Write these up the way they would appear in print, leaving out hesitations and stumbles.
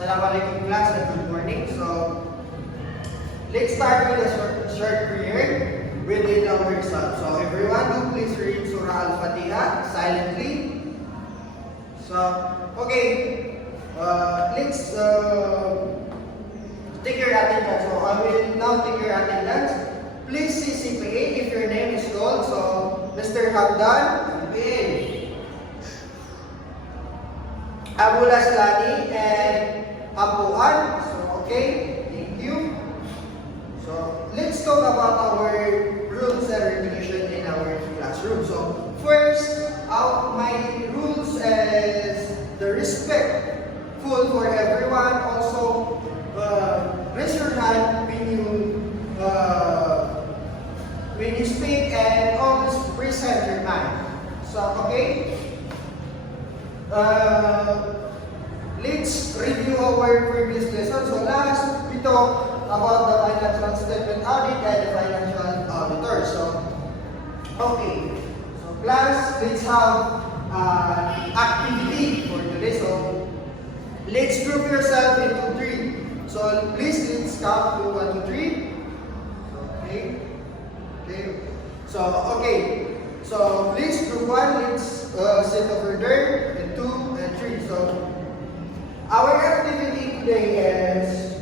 Assalamualaikum class and good morning. So, let's start with a short prayer within our result. So, everyone, do please read Surah Al-Fatiha silently. So, okay, let's take your attendance. So, I will now take your attendance. Please see CPA if your name is called. So, Mr. Habdan, Abu Laslani, and Abuan. So, okay, thank you. So, let's talk about our rules and regulation in our classroom. So, first, my rules is the respectful for everyone. Also, raise your hand when you speak, and always present your mind. So, okay. Let's review our previous lesson. So last, we talked about the financial statement audit and the financial auditor. So, okay. So class, let's have activity for today. So, let's group yourself into 3. So, please, let's count to 1, 2, 3. Okay. Okay. So, okay. So, please, group 1, let's sit over there, and 2, and 3. So, our activity today is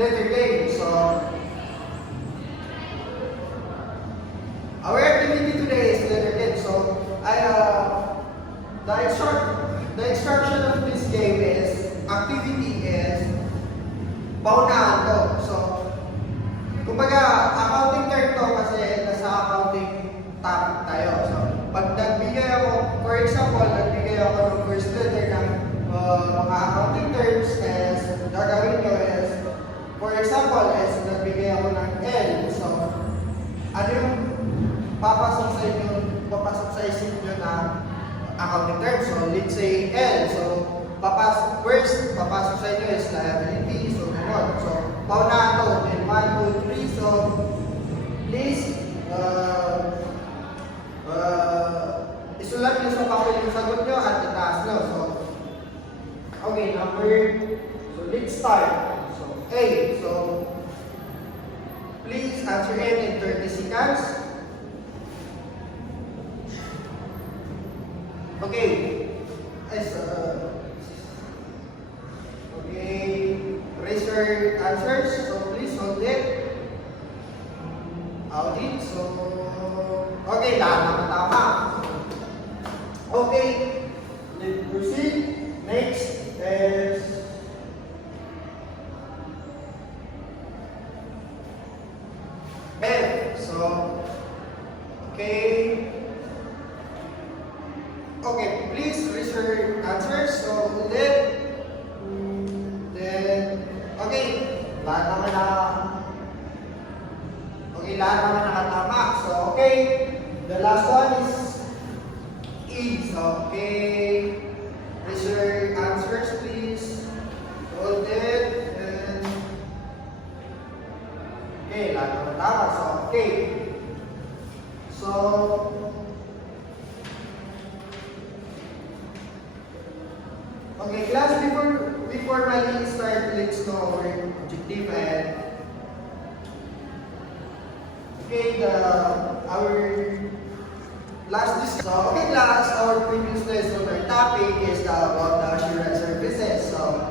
letter K. So, our activity today is letter K. So, the instruction of this game is, activity is, paunahan to. So, kumbaga, accounting term to kasi nasa accounting topic tayo. So, pag nagbigay ako, for example, nagbigay ako ng first letter ng mga accounting terms, is gagawin nyo is, for example, is nagbigay ako ng L. So, ano yung papasok sa isip nyo na accounting terms? So, let's say L. So, papasok sa inyo is liability. So, gano'n. So, paunahan to. Then, 1, 2, 3. So, please, isulat nyo sa papel yung sagot nyo at itaas nyo. So, okay, so let's start. So, A. So, please answer it in 30 seconds. Okay. Okay. Raise your answers. So, please hold it. Audit. So, okay, lahat naman tama. Okay, let's proceed. Next is F. So, okay. Okay, please raise your answers. So, then, okay, lahat naman nakatama. So, okay, the last one is E. So, okay, raise your answers, please. Hold it, and okay, lahat naman tama. So, okay. So, okay, class, before my start, let's know our objective and okay, our last discussion. So, okay class, our previous lesson, our topic is about the assurance services. So,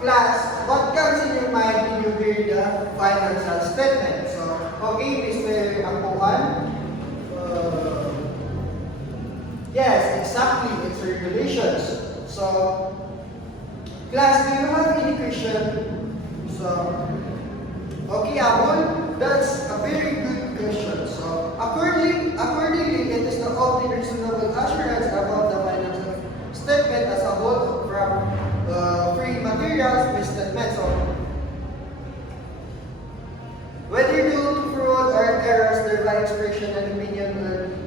class, what comes in your mind when you hear the financial statement? So, okay, Mr. Ampuan. Yes, exactly, it's regulations. So, class, do you have any question? So, okay, Abul, that's a very good question. So, accordingly, it is the only reasonable assurance about the financial statement as a whole from free materials with statement. So, whether due to fraud or errors, thereby expression and opinion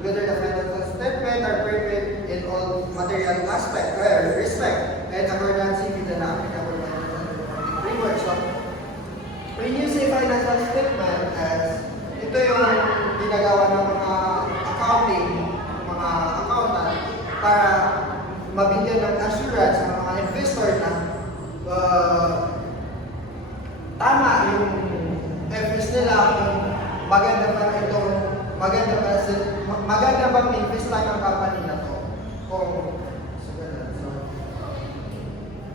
whether the financial statement are perfect in all material aspects, respect, and accordance with the applicable financial framework. So, when you say financial statement, as ito yung ginagawa ng mga accounting, mga accountant, mag-invest lang ang company na to. Kung, so, ganun.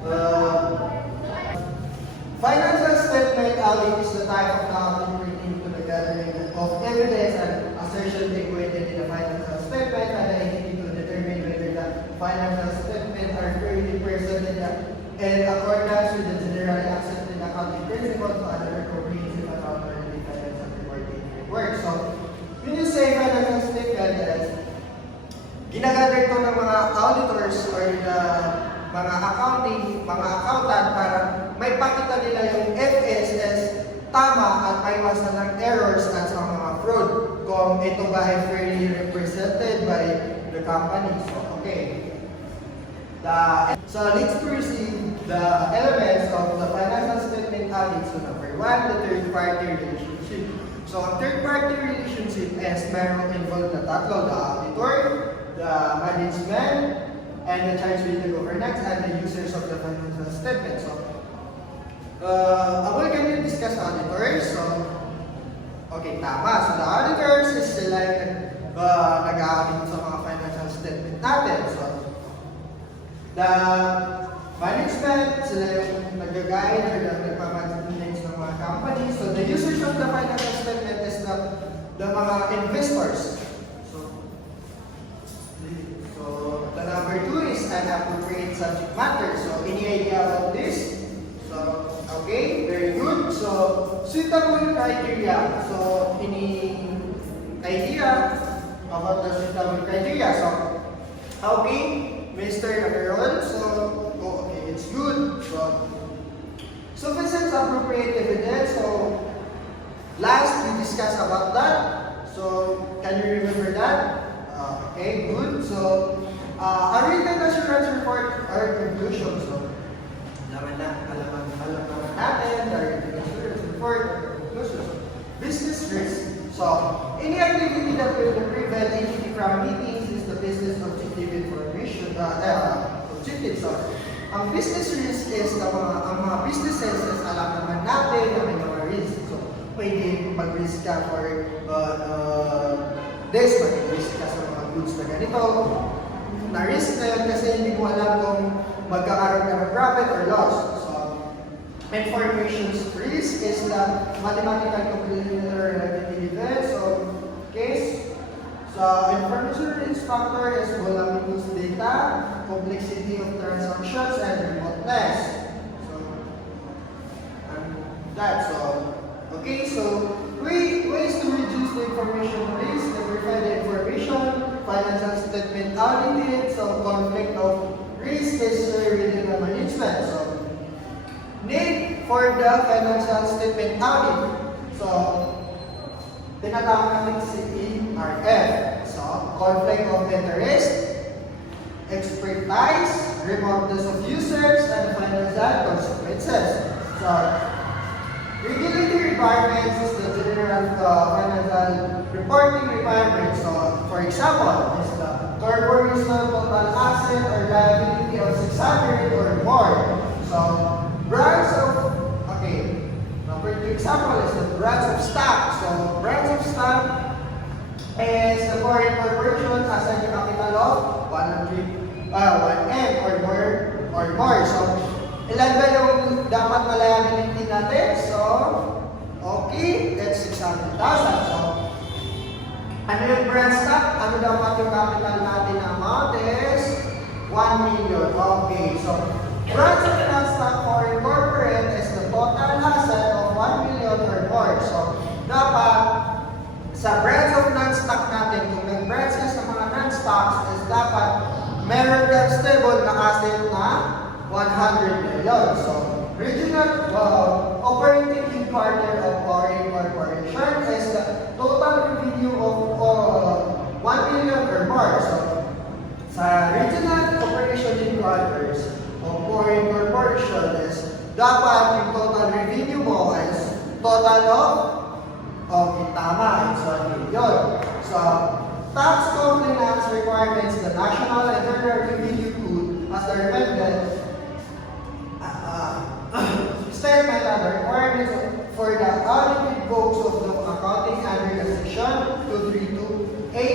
So, financial statement audit is the type of accounting relating to the gathering of evidence and assertion equated in a financial statement and the entity to determine whether the financial statement are fairly presented in accordance with the generally accepted accounting principles to other comprehensive accounting independence and reporting framework. So, when you say financial statement, ginagather ito ng mga auditors or the mga accounting, mga accountant para may pakita nila yung FSS tama at may iwasan ng errors at sa mga fraud kung ito ba ay fairly represented by the company. So, okay. So, let's proceed the elements of the financial statement audit. So, number 1, the third-party relationship. So, ang third-party relationship is merong involved na tatlo, the auditor, the management, and the charge with the governance and the users of the financial statement. So, we're going to discuss auditors. So, okay, tama. So, the auditors is sila yung nag-audit sa mga financial statement natin. So, the management, sila yung nag-guide or nagpamanage ng mga companies. So, the users of the financial statement is the mga investors. So, the number 2 is an appropriate subject matter. So, any idea about this? So, okay, very good. So, suitable criteria. So, any idea about the suitable criteria? So, okay, Mr. Nagarol. So, okay, it's good. So, sufficient appropriate evidence. So, last we discussed about that. So, can you remember that? Okay, good. So, a written assurance report or conclusion. So, alaman natin, the written assurance report or conclusion. So, business risk. So, any activity that will prevent entity from meeting is the business objective information, objective. So, ang business risk is ang mga businesses is alam naman natin na may mga risk. So, pwede mag-risk ka for this, mag-risk ka sa mga goods na ganito. Na-risk na yun kasi hindi mo alam kung magkakaroon ka ng profit or loss. So, information risk is the mathematical complementary event. So, case. So, information risk factor is voluminous data, complexity of transactions, and remoteness. So, that's all. Okay, so ways to reduce the information risk, verify the information, financial statement audited, so conflict of risk is within the management. So, need for the financial statement audit. So, tinatawag natin si ERF. So, conflict of interest, expertise, remoteness of users, and financial consequences. So, regulatory requirements is the general financial reporting requirements. So, for example, is the corporation total asset or liability of 600 or more. So, branch of, okay, number 2 example is the branch of stock. So, branch of stock is the foreign corporation has a capital of 1M or more. So, ilan ba yung dapat na liability natin? So, okay, that's 600,000. So, ano yung branch stock? Ano dapat yung capital natin na amount is 1 million. Okay, so, branch of non-stock foreign corporate is the total asset of 1 million or more. So, dapat sa branch of non-stock natin, kung nag-branch ka sa mga non-stocks, is dapat meron kang stable na asset na 100 million. So, regional operating headquarters of foreign corporation is the total revenue of 1 million or more. So, sa regional operation headquarters of foreign corporation is dapat yung total revenue mo is total of tama, it's 1 million. So, tax compliance requirements, the National Internal Revenue Code as the amended statement and the requirements for the audited books of the accounting under the section 232A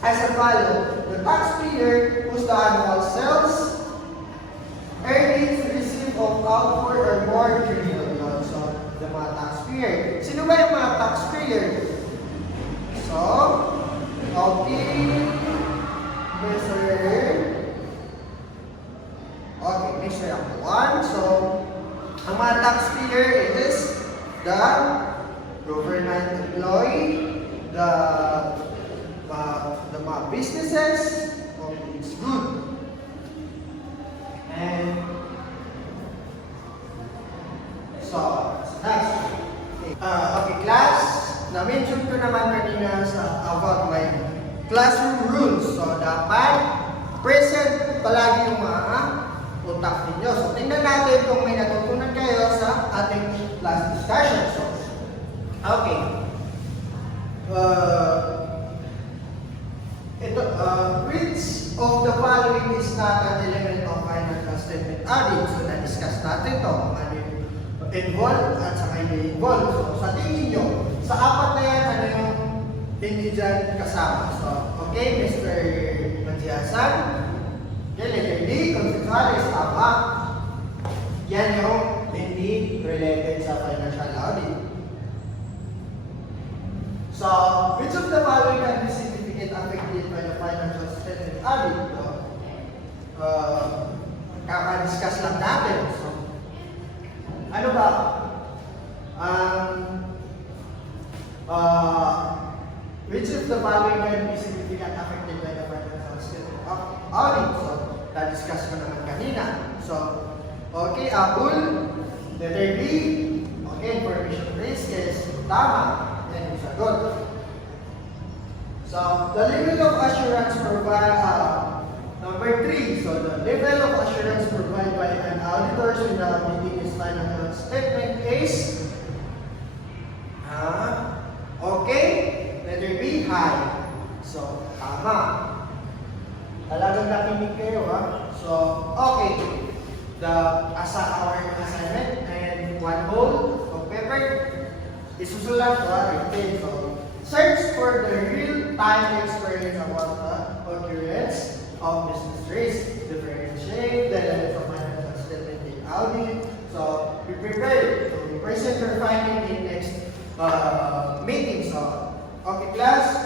as follows. The taxpayer whose the annual sales, earnings received of outward or more criminal loans. So, the mga taxpayer. Sino ba yung mga taxpayer? So, okay, make sure ako. One, so, ang mga taxpayer is the government employee, the mga businesses. Okay, it's good. And so next. Okay, class. Na-mention ko naman kanina about my classroom rules. So dapat present palagi yung mga utak ninyo. So tingnan natin kung may natutunan kayo sa ating class discussion. So, okay. Which of the following is not an element of financial statement audit? So, na-discuss natin ito. Ano yung involved at saka hindi involved. So, sa tingin nyo, sa apat na yan, ano yung hindi dyan kasama? So, okay, Mr. Matiasan. Okay, letter D, conceptualis, tama. Yan yung hindi related sa financial audit. So, which of the following can be significant affected by the financial statement audit? Kaka-discuss lang natin. So, ano ba? Which of the following can be significant affected by the financial statement audit? So, na-discuss ko naman kanina. So, okay, Apple, letter B, okay, information risk is tama. Yan yung sagot. So, the level of assurance provided, number 3. So, the level of assurance provided by an auditor in the meeting is financial statement is, okay, letter B, high. So, tama. Talagang nakinig kayo, ha? So, okay. Asa our assignment and one whole of paper, isusulat ko, written. So, search for the real-time experience about the occurrence of business risk, differentiate the elements of financial statement in audit. So, be prepared to present your finding in next meeting. So, okay, class.